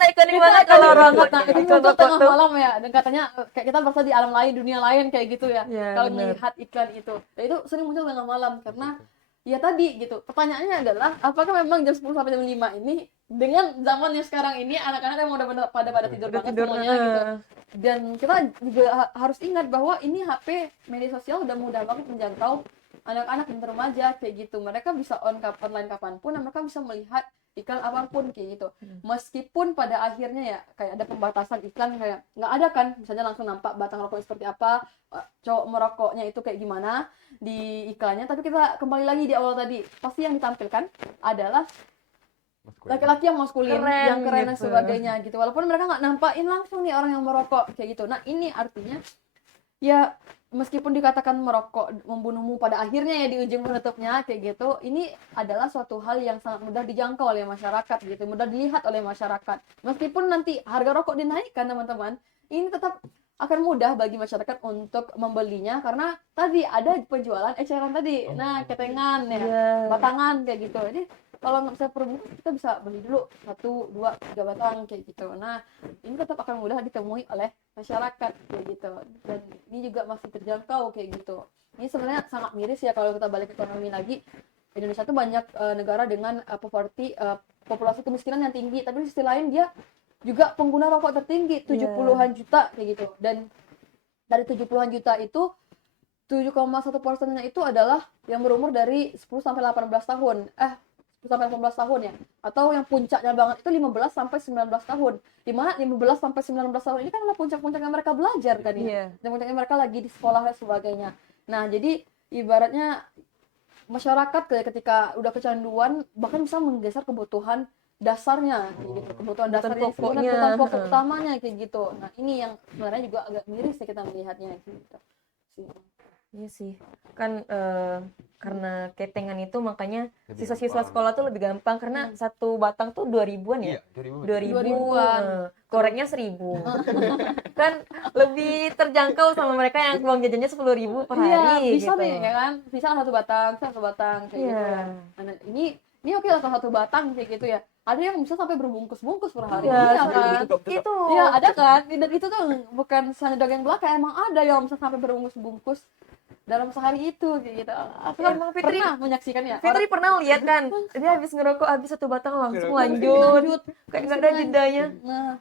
kalau rokok. Itu muncul tengah malam ya, dan katanya kayak kita merasa di alam lain, dunia lain kayak gitu ya. Kalau melihat iklan itu. Dan itu sering muncul tengah malam karena ya tadi gitu. Pertanyaannya adalah apakah memang jam 10 sampai jam 5 ini dengan zaman yang sekarang ini anak-anak yang udah pada tidur banget semuanya gitu. Dan kita juga harus ingat bahwa ini HP media sosial udah mudah banget menjangkau anak-anak dan remaja kayak gitu. Mereka bisa online kapanpun dan mereka bisa melihat iklan apapun kayak gitu. Meskipun pada akhirnya ya kayak ada pembatasan iklan, kayak nggak ada kan misalnya langsung nampak batang rokok seperti apa, cowok merokoknya itu kayak gimana di iklannya, tapi kita kembali lagi di awal tadi, pasti yang ditampilkan adalah laki-laki yang maskulin, yang keren dan sebagainya gitu. Walaupun mereka nggak nampakin langsung nih orang yang merokok kayak gitu. Nah ini artinya ya meskipun dikatakan merokok membunuhmu pada akhirnya ya di ujung penutupnya kayak gitu, ini adalah suatu hal yang sangat mudah dijangkau oleh masyarakat gitu, mudah dilihat oleh masyarakat. Meskipun nanti harga rokok dinaikkan teman-teman, ini tetap akan mudah bagi masyarakat untuk membelinya karena tadi ada penjualan eceran tadi. Nah, ketengan ya, batangan kayak gitu. Jadi kalau nggak bisa per bungkus kita bisa beli dulu 1, 2, 3 batang kayak gitu. Nah ini tetap akan mudah ditemui oleh masyarakat kayak gitu, dan ini juga masih terjangkau kayak gitu. Ini sebenarnya sangat miris ya kalau kita balik ke ekonomi lagi. Indonesia tuh banyak negara dengan populasi kemiskinan yang tinggi, tapi di sisi lain dia juga pengguna rokok tertinggi 70-an juta kayak gitu. Dan dari 70-an juta itu 7,1%-nya itu adalah yang berumur dari 10 sampai 18 tahun. 10 sampai 18 tahun ya, atau yang puncaknya banget itu 15 sampai 19 tahun, dimana 15 sampai 19 tahun ini kan adalah puncak-puncaknya mereka belajar kan ya, dan puncaknya mereka lagi di sekolah dan sebagainya. Nah jadi ibaratnya masyarakat ketika udah kecanduan bahkan bisa menggeser kebutuhan dasarnya kayak gitu, kebutuhan dasarnya, kebutuhan pokok utamanya kayak gitu. Nah ini yang sebenarnya juga agak miris ya kita melihatnya gitu. Iya sih, kan karena ketengan itu makanya siswa-siswa sekolah tuh lebih gampang karena satu batang tuh 2.000-an ya? Iya, 2.000-an. Koreknya 1.000. Kan lebih terjangkau sama mereka yang uang jajannya 10.000 per hari. Iya, bisa gitu. nih ya kan, bisa satu batang kayak gitu ya. Nah, ini oke lah satu batang kayak gitu ya. Ada yang bisa sampai berbungkus-bungkus per hari. Iya kan? Itu. Iya, ada kan? Dan itu tuh bukan hanya dagang belaka, emang ada yang bisa sampai berbungkus-bungkus. dalam sehari itu kayak gitu. Aku kan Emang Fitri pernah menyaksikan ya Fitri pernah lihat kan dia habis ngerokok habis satu batang langsung lanjut lanjut kayak nggak ada jedanya. Nah,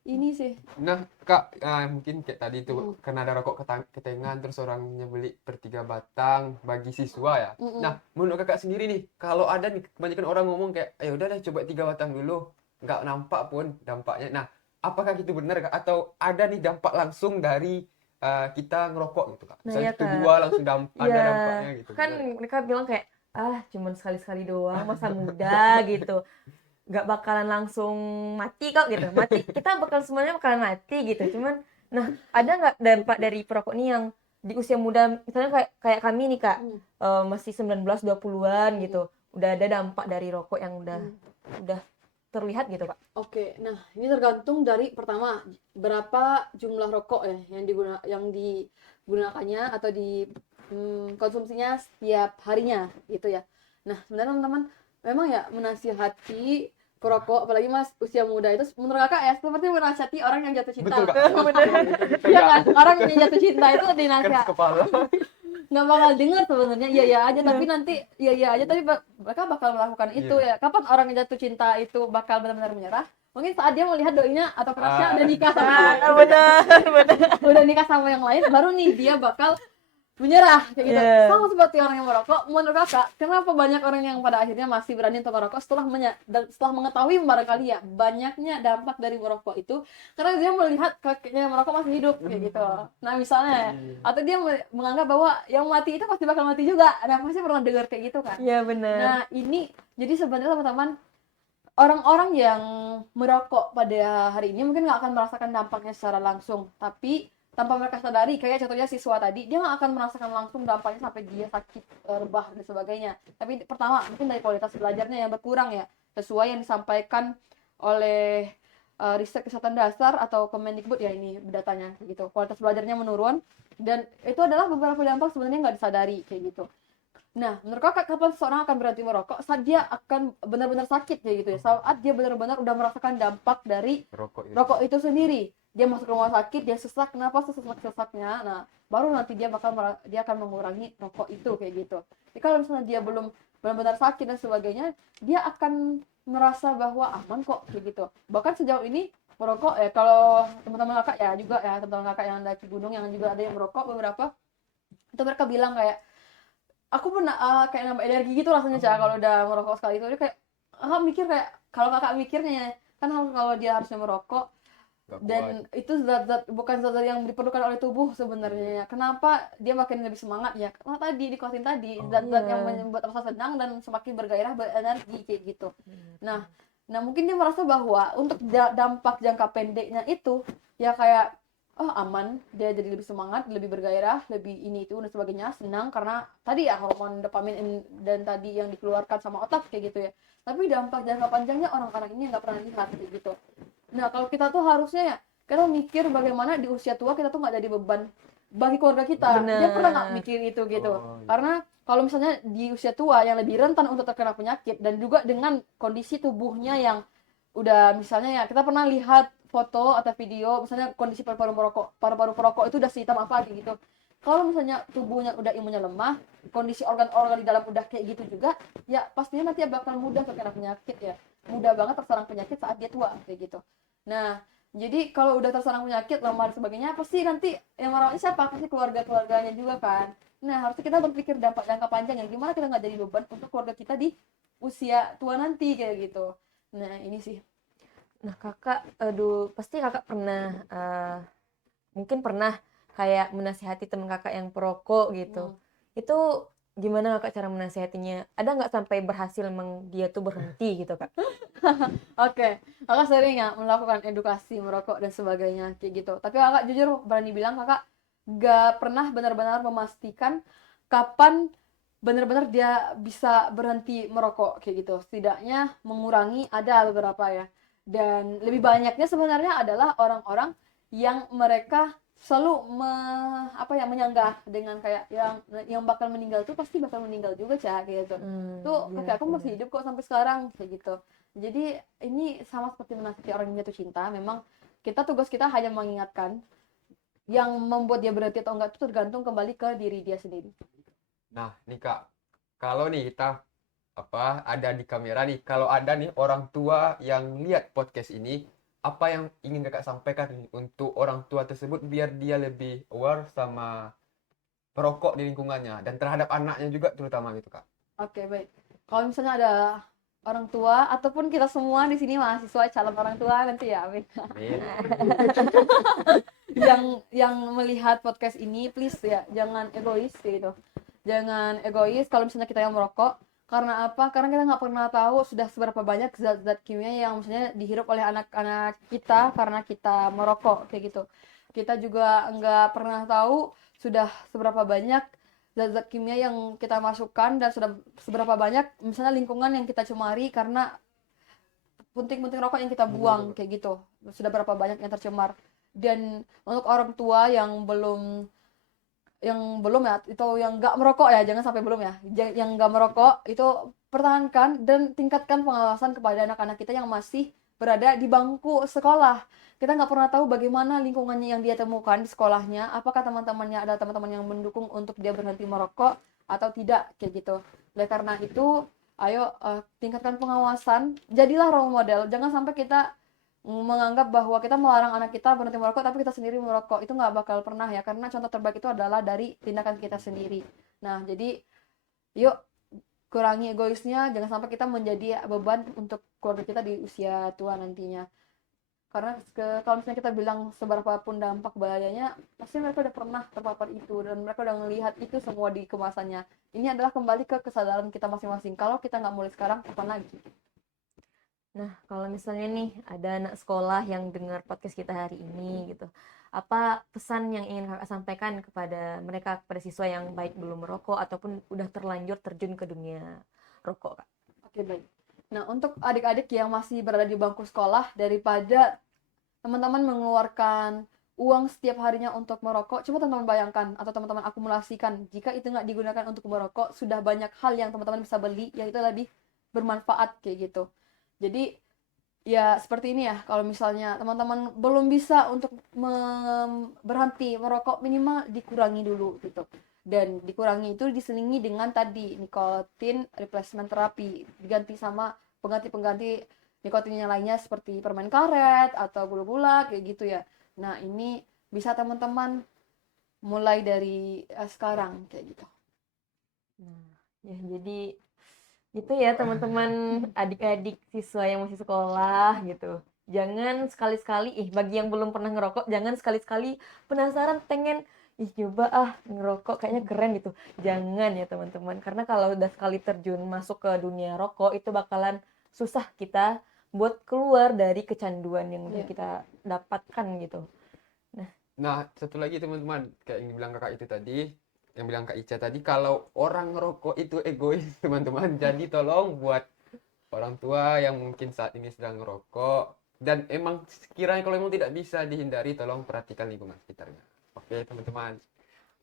ini sih. Nah, Kak, mungkin kayak tadi tuh karena ada rokok ketengan terus orangnya beli per 3 batang bagi siswa ya. Nah, menurut Kakak sendiri nih, kalau ada nih kebanyakan orang ngomong kayak, ayo udah deh coba 3 batang dulu, nggak nampak pun dampaknya. Nah, apakah itu benar Kak? Atau ada nih dampak langsung dari kita ngerokok gitu Kak? Nah, Misalnya iya, Kak. kedua langsung ada Iya, dampaknya gitu. kan Benar, Kak? mereka bilang kayak cuman sekali-sekali doang masa muda gitu. Nggak bakalan langsung mati kok gitu. Mati kita sebenarnya bakalan mati gitu. Cuman nah, ada nggak dampak dari perokok nih yang di usia muda misalnya kayak kami nih Kak, masih 19-20-an gitu. Udah ada dampak dari rokok yang udah terlihat gitu, Kak. Oke, nah ini tergantung dari pertama berapa jumlah rokok ya yang digunakannya atau konsumsinya setiap harinya gitu ya. Nah sebenarnya teman-teman memang ya menasihati perokok apalagi mas usia muda itu menurut kakak ya seperti menasihati orang yang jatuh cinta. Betul Kak. Iya kan, orang yang jatuh cinta itu Keras dinasihat kepala. nggak bakal denger sebenarnya iya aja tapi nanti iya aja tapi mereka bakal melakukan itu ya. Kapan orang yang jatuh cinta itu bakal benar-benar menyerah? Mungkin saat dia melihat doinya atau kerasnya udah nikah sama udah nikah sama yang lain, baru nih dia bakal menyerah kayak gitu. Sama seperti orang yang merokok. Menurut kakak, kenapa banyak orang yang pada akhirnya masih berani untuk merokok setelah mengetahui barangkali ya banyaknya dampak dari merokok itu, karena dia melihat kakeknya yang merokok masih hidup kayak gitu. Nah misalnya, atau dia menganggap bahwa yang mati itu pasti bakal mati juga. Nah pasti pernah dengar kayak gitu kan? Iya benar. Nah ini jadi sebenarnya teman-teman, orang-orang yang merokok pada hari ini mungkin nggak akan merasakan dampaknya secara langsung, tapi tanpa mereka sadari, kayak contohnya siswa tadi, dia nggak akan merasakan langsung dampaknya sampai dia sakit, rebah dan sebagainya. Tapi pertama mungkin dari kualitas belajarnya yang berkurang ya, sesuai yang disampaikan oleh riset kesehatan dasar atau Kemendikbud ya ini datanya gitu. Kualitas belajarnya menurun dan itu adalah beberapa dampak sebenarnya nggak disadari kayak gitu. Nah, menurut kakak kapan seseorang akan berhenti merokok? Saat dia akan benar-benar sakit ya gitu ya. Saat dia benar-benar udah merasakan dampak dari rokok itu sendiri. Dia masuk rumah sakit, dia sesak. Kenapa sesak-sesaknya? Nah, baru nanti dia akan mengurangi rokok itu kayak gitu. Jadi kalau misalnya dia belum benar-benar sakit dan sebagainya, dia akan merasa bahwa aman kok kayak gitu. Bahkan sejauh ini merokok ya, kalau teman-teman kakak ya juga ya, teman-teman kakak yang daki gunung yang juga ada yang merokok beberapa, itu mereka bilang kayak aku pernah kayak nambah energi gitu rasanya Cak kalau udah merokok sekali itu. Dia kayak kakak mikir kayak kalau kakak mikirnya ya, kan kalau dia harusnya merokok dan itu bukan zat-zat yang diperlukan oleh tubuh sebenarnya. Kenapa dia makin lebih semangat ya? Karena tadi dikuatin tadi zat-zat yang membuat rasa senang dan semakin bergairah berenergi kayak gitu. Nah mungkin dia merasa bahwa untuk dampak jangka pendeknya itu ya kayak aman, dia jadi lebih semangat, lebih bergairah, lebih ini itu dan sebagainya, senang karena tadi ya hormon dopamin dan tadi yang dikeluarkan sama otak kayak gitu ya. Tapi dampak jangka panjangnya orang-orang ini nggak pernah lihat kayak gitu. Nah kalau kita tuh harusnya ya kita mikir bagaimana di usia tua kita tuh nggak jadi beban bagi keluarga kita. Bener. Dia pernah nggak mikir itu gitu? Karena kalau misalnya di usia tua yang lebih rentan untuk terkena penyakit dan juga dengan kondisi tubuhnya yang udah misalnya ya kita pernah lihat foto atau video misalnya kondisi paru-paru perokok itu udah sehitam apa kayak gitu. Kalau misalnya tubuhnya udah imunnya lemah, kondisi organ-organ di dalam udah kayak gitu juga, ya pastinya nanti bakal mudah terkena penyakit ya. Mudah banget terserang penyakit saat dia tua kayak gitu. Nah, jadi kalau udah terserang penyakit, lemah dan sebagainya, pasti nanti yang merawatnya siapa? Pasti keluarga-keluarganya juga kan. Nah, harusnya kita berpikir dampak jangka panjang ya, gimana kita nggak jadi beban untuk keluarga kita di usia tua nanti kayak gitu. Nah, ini sih. Nah, kakak, pasti kakak pernah, mungkin pernah kayak menasihati teman kakak yang perokok gitu. Itu gimana kakak cara menasihatinya? Ada nggak sampai berhasil dia tuh berhenti gitu, Kak? Oke, kakak sering ya melakukan edukasi merokok dan sebagainya kayak gitu. Tapi kakak jujur berani bilang kakak gak pernah benar-benar memastikan kapan benar-benar dia bisa berhenti merokok kayak gitu. Setidaknya mengurangi ada beberapa ya. Dan lebih banyaknya sebenarnya adalah orang-orang yang mereka selalu menyanggah dengan kayak yang bakal meninggal tuh pasti bakal meninggal juga Cak gitu. Tuh kakek aku masih hidup kok sampai sekarang kayak gitu. Jadi ini sama seperti menasihati orang yang jatuh cinta, memang tugas kita hanya mengingatkan yang membuat dia berhenti atau enggak itu tergantung kembali ke diri dia sendiri. Nah, nih Kak, kalau nih kita ada di kamera nih, kalau ada nih orang tua yang lihat podcast ini, apa yang ingin Kakak sampaikan nih untuk orang tua tersebut biar dia lebih aware sama perokok di lingkungannya dan terhadap anaknya juga terutama gitu Kak. Oke, baik. Kalau misalnya ada orang tua ataupun kita semua di sini mahasiswa calon orang tua nanti ya, amin. Amin. yang melihat podcast ini please ya jangan egois gitu. Jangan egois kalau misalnya kita yang merokok. Karena apa? Karena kita nggak pernah tahu sudah seberapa banyak zat-zat kimia yang misalnya dihirup oleh anak-anak kita karena kita merokok kayak gitu. Kita juga nggak pernah tahu sudah seberapa banyak zat-zat kimia yang kita masukkan dan sudah seberapa banyak misalnya lingkungan yang kita cemari karena punting-punting rokok yang kita buang kayak gitu. Sudah berapa banyak yang tercemar. Dan untuk orang tua yang belum ya itu yang nggak merokok ya, jangan sampai belum ya, yang nggak merokok itu pertahankan dan tingkatkan pengawasan kepada anak-anak kita yang masih berada di bangku sekolah. Kita nggak pernah tahu bagaimana lingkungannya yang dia temukan di sekolahnya, apakah teman-temannya ada teman-teman yang mendukung untuk dia berhenti merokok atau tidak kayak gitu. Oleh karena itu ayo tingkatkan pengawasan, jadilah role model, jangan sampai kita menganggap bahwa kita melarang anak kita berhenti merokok tapi kita sendiri merokok. Itu nggak bakal pernah ya, karena contoh terbaik itu adalah dari tindakan kita sendiri. Nah, jadi yuk kurangi egoisnya, jangan sampai kita menjadi beban untuk keluarga kita di usia tua nantinya. Karena kalau misalnya kita bilang seberapa pun dampak bahayanya, pasti mereka udah pernah terpapar itu dan mereka udah melihat itu semua di kemasannya. Ini adalah kembali ke kesadaran kita masing-masing. Kalau kita nggak mulai sekarang, kapan lagi? Nah, kalau misalnya nih ada anak sekolah yang dengar podcast kita hari ini gitu, apa pesan yang ingin Kakak sampaikan kepada mereka, kepada siswa yang baik belum merokok ataupun udah terlanjur terjun ke dunia rokok, Kak? Oke, baik. Nah, untuk adik-adik yang masih berada di bangku sekolah, daripada teman-teman mengeluarkan uang setiap harinya untuk merokok, coba teman-teman bayangkan atau teman-teman akumulasikan, jika itu nggak digunakan untuk merokok, sudah banyak hal yang teman-teman bisa beli, yang itu lebih bermanfaat kayak gitu. Jadi ya seperti ini ya, kalau misalnya teman-teman belum bisa untuk berhenti merokok, minimal dikurangi dulu gitu. Dan dikurangi itu diselingi dengan tadi nikotin replacement therapy, diganti sama pengganti-pengganti nikotinnya lainnya seperti permen karet atau gula-gula kayak gitu ya. Nah, ini bisa teman-teman mulai dari sekarang kayak gitu. Nah, ya jadi gitu ya teman-teman, adik-adik siswa yang masih sekolah gitu. Jangan sekali-sekali, bagi yang belum pernah ngerokok, jangan sekali-sekali penasaran pengen, coba ngerokok kayaknya keren gitu. Jangan ya teman-teman, karena kalau udah sekali terjun masuk ke dunia rokok, itu bakalan susah kita buat keluar dari kecanduan yang udah kita dapatkan gitu. Nah, satu lagi teman-teman, kayak yang dibilang kakak itu tadi, yang bilang Kak Ica tadi, kalau orang ngerokok itu egois teman-teman. Jadi tolong buat orang tua yang mungkin saat ini sedang ngerokok dan emang sekiranya kalau emang tidak bisa dihindari, tolong perhatikan lingkungan sekitarnya. Oke teman-teman.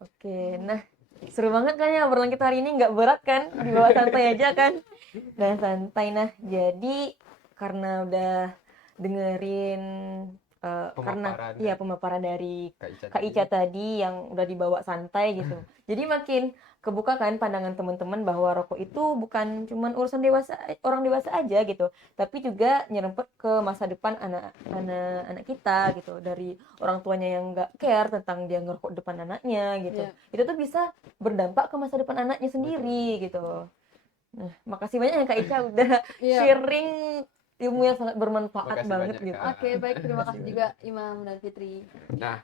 Oke, nah seru banget kan ya obrolan kita hari ini, nggak berat kan, dibawa santai aja kan. Nah santai, nah jadi karena udah dengerin Pemaparan karena pemaparan dari Kak Kak Ica tadi yang udah dibawa santai gitu. Jadi makin kebuka kan pandangan teman-teman bahwa rokok itu bukan cuman urusan orang dewasa aja gitu, tapi juga nyerempet ke masa depan anak-anak kita gitu, dari orang tuanya yang nggak care tentang dia ngerokok depan anaknya gitu. Itu tuh bisa berdampak ke masa depan anaknya sendiri gitu. Nah, makasih banyak ya Kak Ica udah sharing ilmu yang sangat bermanfaat Makasih banget banyak, gitu. Kak. Oke, baik, terima kasih juga Imam dan Fitri. Nah,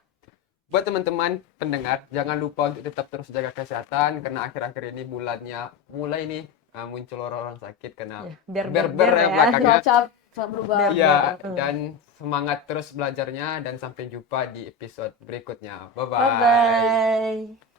buat teman-teman pendengar, jangan lupa untuk tetap terus jaga kesehatan karena akhir-akhir ini bulannya mulai nih muncul orang-orang sakit karena Berber yang ya. belakangnya. Cuaca berubah. Iya, dan semangat terus belajarnya dan sampai jumpa di episode berikutnya. Bye-bye. Bye-bye.